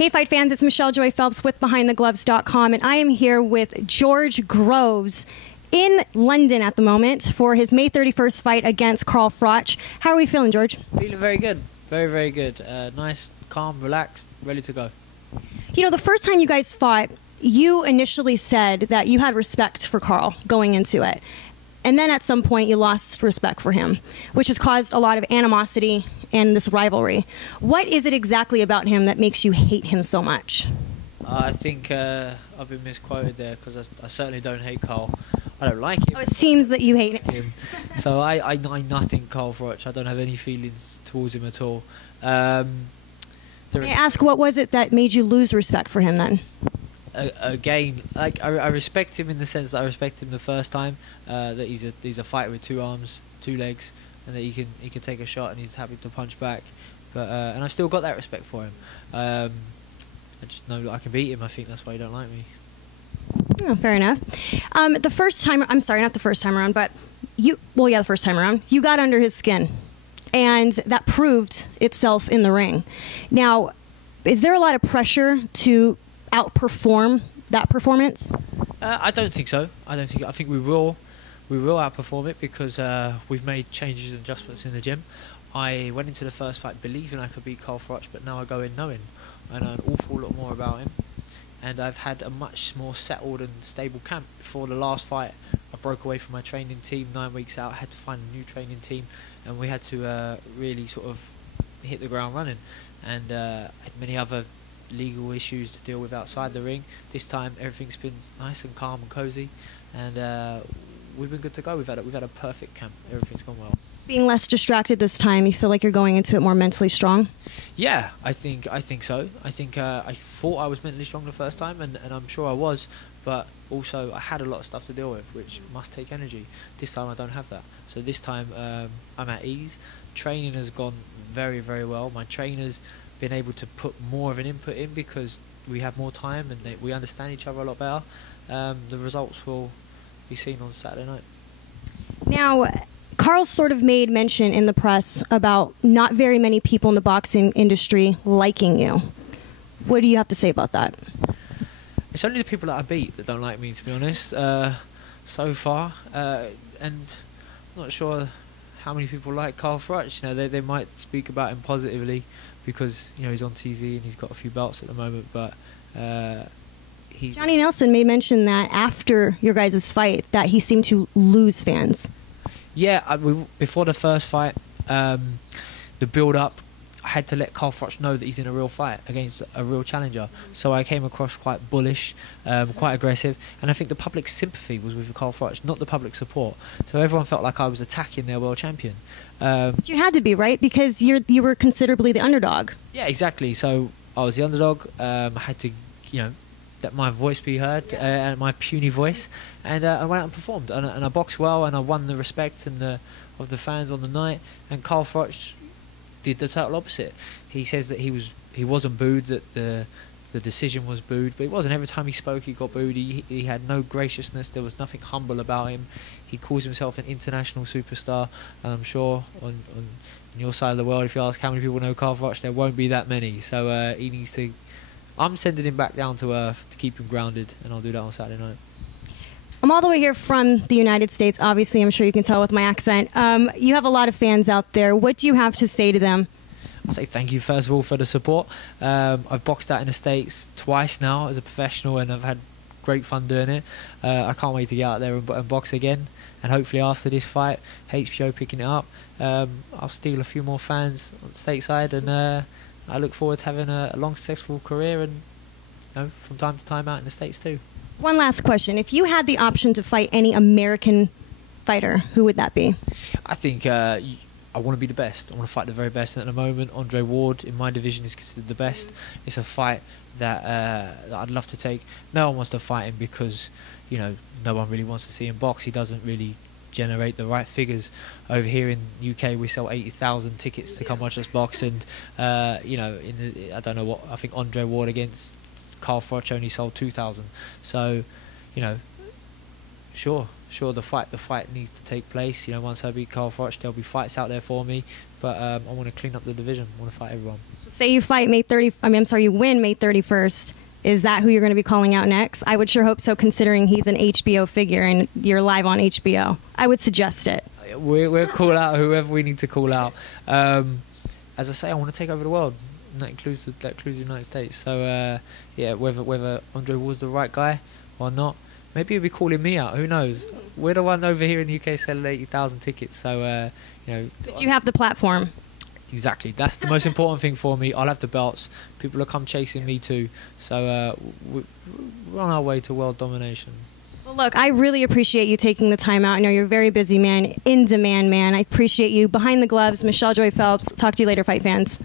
Hey, fight fans, it's Michelle Joy Phelps with BehindTheGloves.com, and I am here with George Groves in London at the moment for his May 31st fight against Carl Froch. How are we feeling, George? Feeling very good. Very, very good. Nice, calm, relaxed, ready to go. You know, the first time you guys fought, you initially said that you had respect for Carl going into it. And then at some point you lost respect for him, which has caused a lot of animosity and this rivalry. What is it exactly about him that makes you hate him so much? I think I've been misquoted there because I certainly don't hate Carl. I don't like him. Oh, it seems that you hate him. So I know nothing Carl Froch. I don't have any feelings towards him at all. May I ask, what was it that made you lose respect for him then? Again, like I respect him in the sense that I respect him the first time, that he's a fighter with 2 arms, 2 legs, and that he can take a shot and he's happy to punch back. But and I've still got that respect for him. I just know that I can beat him. I think that's why he don't like me. Oh, fair enough. The first time, I'm sorry, not the first time around, but the first time around, you got under his skin, and that proved itself in the ring. Now, is there a lot of pressure to outperform that performance? I don't think so. I think we will outperform it because we've made changes and adjustments in the gym. I went into the first fight believing I could beat Carl Froch, but now I go in knowing I know an awful lot more about him, and I've had a much more settled and stable camp. Before the last fight, I broke away from my training team 9 weeks out. I had to find a new training team, and we had to really sort of hit the ground running, and had many other legal issues to deal with outside the ring. This time everything's been nice and calm and cozy, and we've been good to go. We've had a perfect camp. Everything's gone well. Being less distracted this time, you feel like you're going into it more mentally strong? Yeah, I think so. I think I thought I was mentally strong the first time, and I'm sure I was, but also I had a lot of stuff to deal with, which must take energy. This time I don't have that. So this time I'm at ease. Training has gone very, very well. My trainer's been able to put more of an input in because we have more time and we understand each other a lot better. The results will be seen on Saturday night. Now, Carl sort of made mention in the press about not very many people in the boxing industry liking you. What do you have to say about that? It's only the people that I beat that don't like me, to be honest, so far. And I'm not sure how many people like Carl Froch. You know, they might speak about him positively because he's on TV and he's got a few belts at the moment, but Johnny Nelson made mention that after your guys' fight that he seemed to lose fans. Yeah, before the first fight, the build-up, I had to let Carl Froch know that he's in a real fight against a real challenger. So I came across quite bullish, quite aggressive, and I think the public sympathy was with Carl Froch, not the public support. So everyone felt like I was attacking their world champion. But you had to be, right? Because you were considerably the underdog. Yeah, exactly. So I was the underdog. I had to, let my voice be heard, and my puny voice, and I went out and performed, and I boxed well, and I won the respect of the fans on the night. And Carl Froch did the total opposite. He says that he wasn't booed, that the decision was booed, but it wasn't. Every time he spoke, he got booed. He had no graciousness. There was nothing humble about him. He calls himself an international superstar, and I'm sure on your side of the world, if you ask how many people know Carl Froch, there won't be that many. So he needs to. I'm sending him back down to earth to keep him grounded, and I'll do that on Saturday night. I'm all the way here from the United States. Obviously, I'm sure you can tell with my accent. You have a lot of fans out there. What do you have to say to them? I'll say thank you, first of all, for the support. I've boxed out in the States twice now as a professional, and I've had great fun doing it. I can't wait to get out there and box again. And hopefully after this fight, HBO picking it up, I'll steal a few more fans on stateside, and I look forward to having a long, successful career, and from time to time out in the States too. One last question. If you had the option to fight any American fighter, who would that be? I think I want to be the best. I want to fight the very best. And at the moment, Andre Ward in my division is considered the best. It's a fight that I'd love to take. No one wants to fight him because, no one really wants to see him box. He doesn't really generate the right figures. Over here in UK, we sell 80,000 tickets to come watch us box, and I don't know what. I think Andre Ward against Carl Froch only sold 2,000. So, Sure. The fight needs to take place. You know, once I beat Carl Froch, there'll be fights out there for me. But I want to clean up the division. I want to fight everyone. So say you fight May 30. I'm sorry, you win May 31st. Is that who you're going to be calling out next? I would sure hope so, considering he's an HBO figure and you're live on HBO. I would suggest it. We'll call out whoever we need to call out. As I say, I want to take over the world. And that includes the United States. So yeah, whether Andre was the right guy or not. Maybe he'll be calling me out. Who knows? We're the one over here in the UK selling 80,000 tickets. So, you know. But you have the platform. Exactly. That's the most important thing for me. I'll have the belts. People will come chasing me too. So we're on our way to world domination. Well, look, I really appreciate you taking the time out. I know you're a very busy man, in demand man. I appreciate you. Behind the gloves, Michelle Joy Phelps. Talk to you later, fight fans.